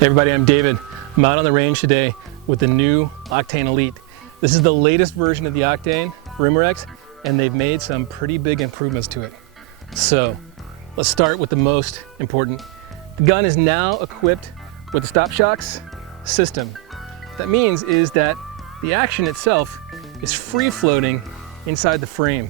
Hey everybody, I'm David. I'm out on the range today with the new Octane Elite. This is the latest version of the Octane for Umarex, and they've made some pretty big improvements to it. So let's start with the most important. The gun is now equipped with the StopShox system. What that means is that the action itself is free floating inside the frame.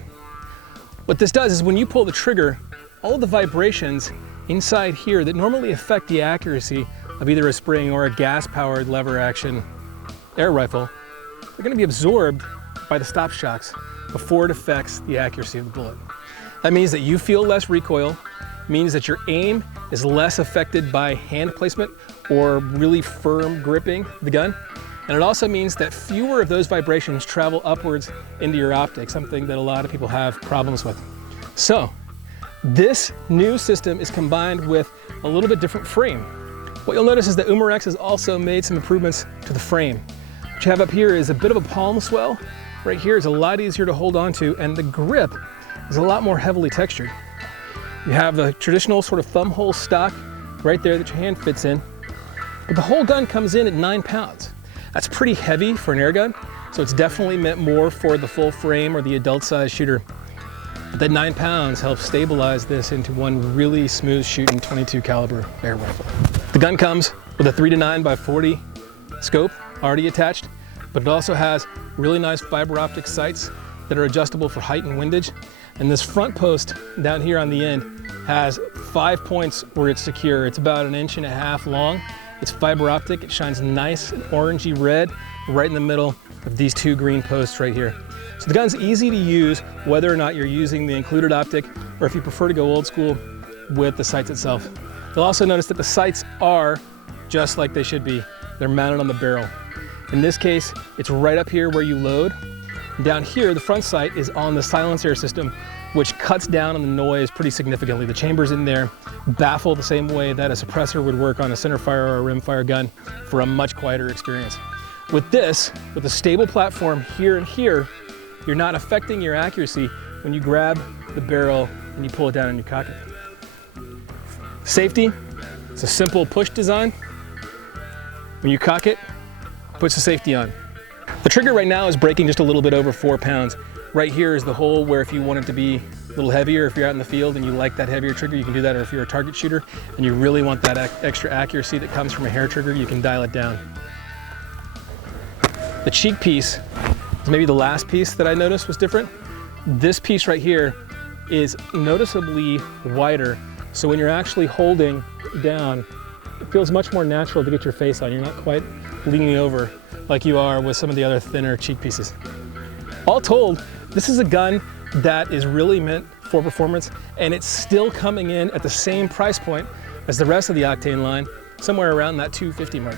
What this does is when you pull the trigger, all of the vibrations inside here that normally affect the accuracy of either a spring or a gas-powered lever action air rifle, they're going to be absorbed by the StopShox before it affects the accuracy of the bullet. That means that you feel less recoil, means that your aim is less affected by hand placement or really firm gripping the gun. And it also means that fewer of those vibrations travel upwards into your optic, something that a lot of people have problems with. So this new system is combined with a little bit different frame. What you'll notice is that Umarex has also made some improvements to the frame. What you have up here is a bit of a palm swell. Right here is a lot easier to hold on to, and the grip is a lot more heavily textured. You have the traditional sort of thumb hole stock right there that your hand fits in, but the whole gun comes in at 9 pounds. That's pretty heavy for an air gun, so it's definitely meant more for the full frame or the adult size shooter. But that 9 pounds helps stabilize this into one really smooth shooting 22 caliber air rifle. The gun comes with a 3-9x40 scope already attached, but it also has really nice fiber optic sights that are adjustable for height and windage. And this front post down here on the end has 5 points where it's secure. It's about 1.5 inches long. It's fiber optic. It shines nice and orangey red right in the middle of these 2 green posts right here. So the gun's easy to use whether or not you're using the included optic or if you prefer to go old school with the sights itself. You'll also notice that the sights are just like they should be. They're mounted on the barrel. In this case, it's right up here where you load. Down here, the front sight is on the silencer system, which cuts down on the noise pretty significantly. The chambers in there baffle the same way that a suppressor would work on a centerfire or a rimfire gun for a much quieter experience. With this, with a stable platform here and here, you're not affecting your accuracy when you grab the barrel and you pull it down and you cock it. Safety, it's a simple push design. When you cock it, puts the safety on. The trigger right now is breaking just a little bit over 4 pounds. Right here is the hole where if you want it to be a little heavier, if you're out in the field and you like that heavier trigger, you can do that, or if you're a target shooter and you really want that extra accuracy that comes from a hair trigger, you can dial it down. The cheek piece is maybe the last piece that I noticed was different. This piece right here is noticeably wider, so when you're actually holding down, it feels much more natural to get your face on. You're not quite leaning over like you are with some of the other thinner cheek pieces. All told, this is a gun that is really meant for performance, and it's still coming in at the same price point as the rest of the Octane line, somewhere around that $250 mark.